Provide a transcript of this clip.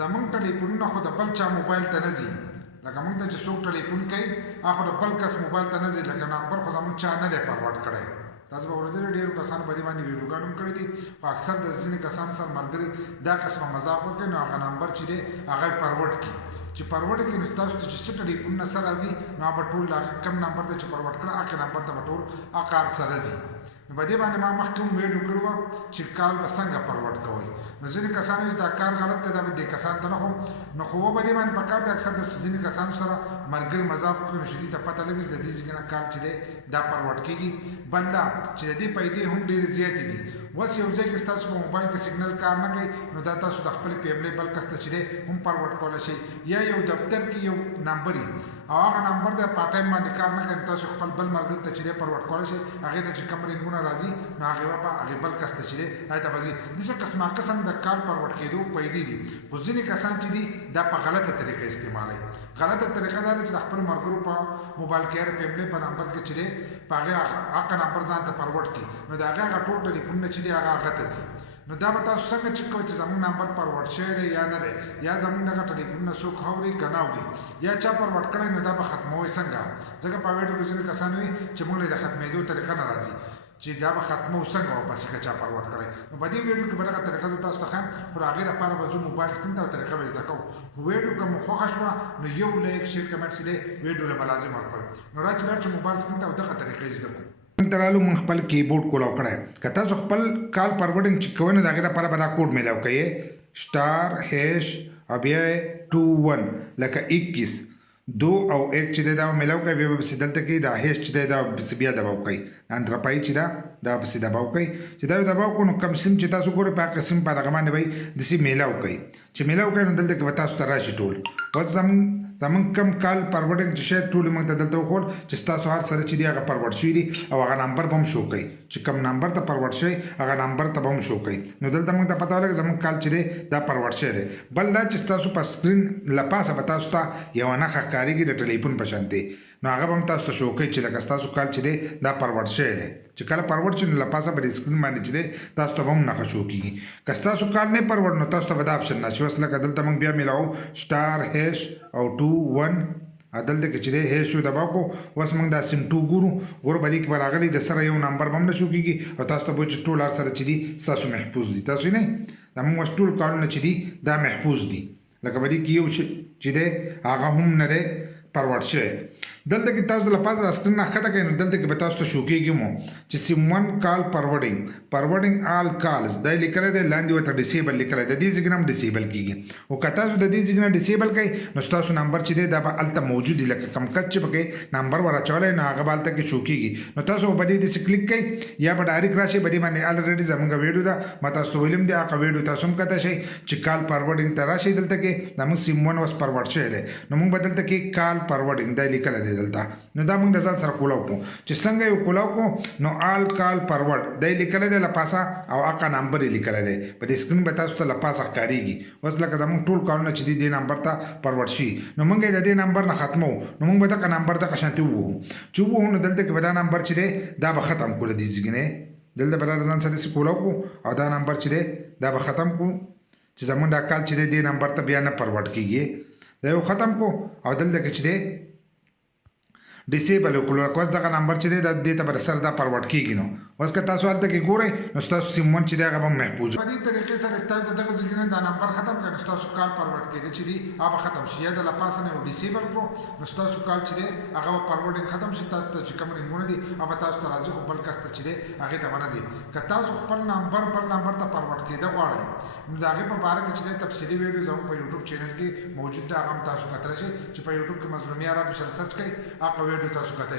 زمونږ ټلیفونونه خو د بل چا موبایل ته نه ځي، لکه موږ ته چې څوک ټلیفون کوي هغه د بل کس موبایل ته نه ځي، لکه نمبر خو زمونږ چا نه دی فارورډ کړی. تاسو به اورېدلي ډېرو کسانو په دې باندې ویډیوګانې هم کړي دي، خو اکثر د ځینې کسانو سره ملګري دا قسمه مذاق وکړي نو هغه نمبر چې دی هغه یې فارورډ کړي. چې فارورډ کړي نو تاسو ته چې څه ټلیفونونه سره راځي نو هغه به ټول کم نمبر ته چې فارورډ کړه هغه نمبر ته به ټول هغه کار سره ځي. نو په دې باندې ما مخکې هم ویډیو کړی وه چې کال به څنګه فارورډ کوئ. نو ځینې کسانو چې دا کار غلط دی دا به دې کسانو ته نه خو نو خو په دې باندې پکار دی اکثر د ځینې کسانو سره ملګري مذاق وکړي نو چې دوی ته پته لګي چې د دې ځای نه کال چې دی دا فارورډ کېږي. بل دا چې د دې پیسې هم ډېرې زیاتې دي. اوس یو ځای کې ستاسو په موبایل کې سیګنل کار نه کوي نو دا تاسو د خپلې فیملۍ بل کس ته چې دی هم فارورډ کولی شئ، یا یو دفتر کې یو نمبر وي او هغه نمبر د پارټ ټایم باندې کار نه کوي، تاسو خپل بل ملګري ته چې دی فارورډ کولی شئ، هغې ته چې کوم رنګونه راځي نو هغې به هغې بل کس ته چې دی هغې ته به ځي. داسې قسما قسم د کال فارورډ کېدو پیسې دي، خو ځینې کسان چې دي دا په غلطه طریقه استعمالوي. غلطه طریقه دا ده چې د خپلو ملګرو په موبایل کې هر فیملۍ په نمبر کې چې دی په هغې هغه نمبر ځان ته فارورډ کړي نو د هغې هغه ټول ټلیفونونه چې دی هغه هغه ته ځي. نو دا به تاسو څنګه چک کوئ چې زموږ نمبر فارورډ شوی دی یا نه دی، یا زموږ دغه ټلیفونونه څوک اوري که نه اوري، یا چا فارورډ کړی نو دا به ختموئ څنګه. ځکه په ویډیو کې ځینې کسان وي چې موږ له د ختمېدو طریقه نه راځي چې دا به ختمو څنګه واپس که چا فارورډ کړی. نو په دې ویډیو کې به دغه طریقه زه تاسو ته ښیم، خو د هغې لپاره به ځو موبایل سکرین ته او طریقه به زده کوو. په ویډیو که مو خوښه شوه نو یو لایک شیر کمنټ چې دی ویډیو له به لازم ورکوئ. نو راځئ لاړ چې موبایل سکرین ته او دغه طریقې زده کړو. ترالو مونږ خپل کیبورډ کولاو کړی. که تاسو خپل کال فارورډینګ چې کوئ نو د هغې لپاره به دا کوډ میلاو کوئ *# او بیا 21 لکه 21 2 او 1 چې دی دا میلاو کوئ، بیا به پسې دلته کې دا هیش چې دی دا پسې بیا دباو کوئ، اندرپایي چې دا پسې دباو کوئ. چې دا یو دباو کړو نو کوم سیم چې تاسو ګورئ په هغه سیم په هغه باندې به یې داسې میلاو کوئ. چې میلاو کوئ نو دلته کې به تاسو ته راشي ټول. اوس زمونږ کم کال فارورډینګ چې شی ټول موږ ته دلته وښول چې ستاسو هر سره چې دی هغه فارورډ شوي دي او هغه نمبر به هم شو کوي چې کم نمبر ته فارورډ شوی هغه نمبر ته به هم شو کوي. نو دلته موږ ته پته ولګي زموږ کال چې دی دا فارورډ شوی دی. بل دا چې ستاسو په سکرین له پاسه به تاسو ته یوه نښه ښکارېږي د ټلیفون په شانتې، نو هغه به هم تاسو ته شو کوي چې لکه ستاسو کال چې دی دا فارورډ شوی دی. چې کله فارورډ شي نو له پاسه به د سکرین باندې چې دی تاسو ته به هم نښه شو کېږي. که ستاسو کال نه فارورډ نو تاسو ته به دا آپشن راشي. اوس لکه دلته موږ بیا میلاوو *# او 21 دلته کې چې دی هیش شو دباو کو. اوس موږ دا سیم 2 ګورو په دې کې به راغلی د سره یو نمبر به هم نه شو کېږي او تاسو ته به چې ټول هر سره چې دي ستاسو محفوظ دي. تاسو نه دا موږ اوس ټول کالونه چې دي دا محفوظ دي، لکه په دې کې یو چې دی هغه هم نه دی فارورډ شوی. دلته کې تاسو د لپاسه د سکرین نه ښکته کوئ نو دلته کې به تاسو ته شو کېږي مو چې سیم 1 کال فارورډینګ آل کالز دا یې لیکلی دی، لاندې ورته ډسیبل لیکلی دی، د دې ځای نه هم ډسیبل کېږي. او که تاسو د دې ځای نه ډسیبل کوئ نو ستاسو نمبر چې دی دا به هلته موجود وي، لکه کوم کس چې پکې نمبر ور اچولی نو هغه به هلته کې شو کېږي. نو تاسو به په دې داسې کلیک کوئ یا به ډایرکټ راشئ. په دې باندې الریډي زموږ ویډیو ده، ما تاسو ته ویلي هم دی هغه ویډیو تاسو هم کتلی شئ چې کال فارورډینګ ته راشئ. دلته کې زموږ سیم 1 اوس فارورډ شوی دی نو موږ به دلته کې کال فارورډینګ دا لیکلی دی دلته. نو دا موږ د ځان سره کولاو کړو چې څنګه یې کولاو کړو نو آل کال فارورډ دا یې لیکلی دی له پاسه او هغه نمبر یې لیکلی دی. په دې سکرین به تاسو ته له پاسه ښکارېږي. اوس لکه زموږ ټول کالونه چې دي دې نمبر ته فارورډ شي نو موږ یې د دې نمبر نه ختمو نو موږ به دغه نمبر دغه شانتې ووهو چې ووهو نو دلته کې به دا نمبر چې دی دا به ختم کړو. د دې ځای نه دلته به ځان سره داسې کولاو کړو او دا نمبر چې دی دا به ختم کړو چې زموږ دا کال چې دی دې نمبر ته بیا نه فارورډ کېږي. دا یو ختم کړو او دلته کې چې دی ډسیبل وکړو. اوس دغه نمبر چې دی دې ته به سره دا فارورډ کېږي. نو اوس که تاسو هلته کې ګورئ نو ستاسو سیم 1 چې دی هغه به محفوظ په دې طریقې سره تاسو د دغه ځای نه دا نمبر ختم کړئ نو ستاسو کال فارورډ کېده چې دی هغه به ختم شي، یا د له پاسه نه ډسیبل کړو نو ستاسو کال چې دی هغه به فارورډینګ ختم شي. تاسو ته چې کوم رنګونه دي هغه تاسو ته راځي خو بل کس ته چې دی هغې ته به نه ځي. که تاسو خپل نمبر بل نمبر ته فارورډ کېده غواړئ نو د هغې په باره کې چې دی تفصیلي ویډیو زموږ په یوټیوب چینل کې موجود ده، هغه هم تاسو کتلی شئ چې په یوټیوب کې مظلومي عرب سرچ کړئ هغه ویډیو تاسو کتلی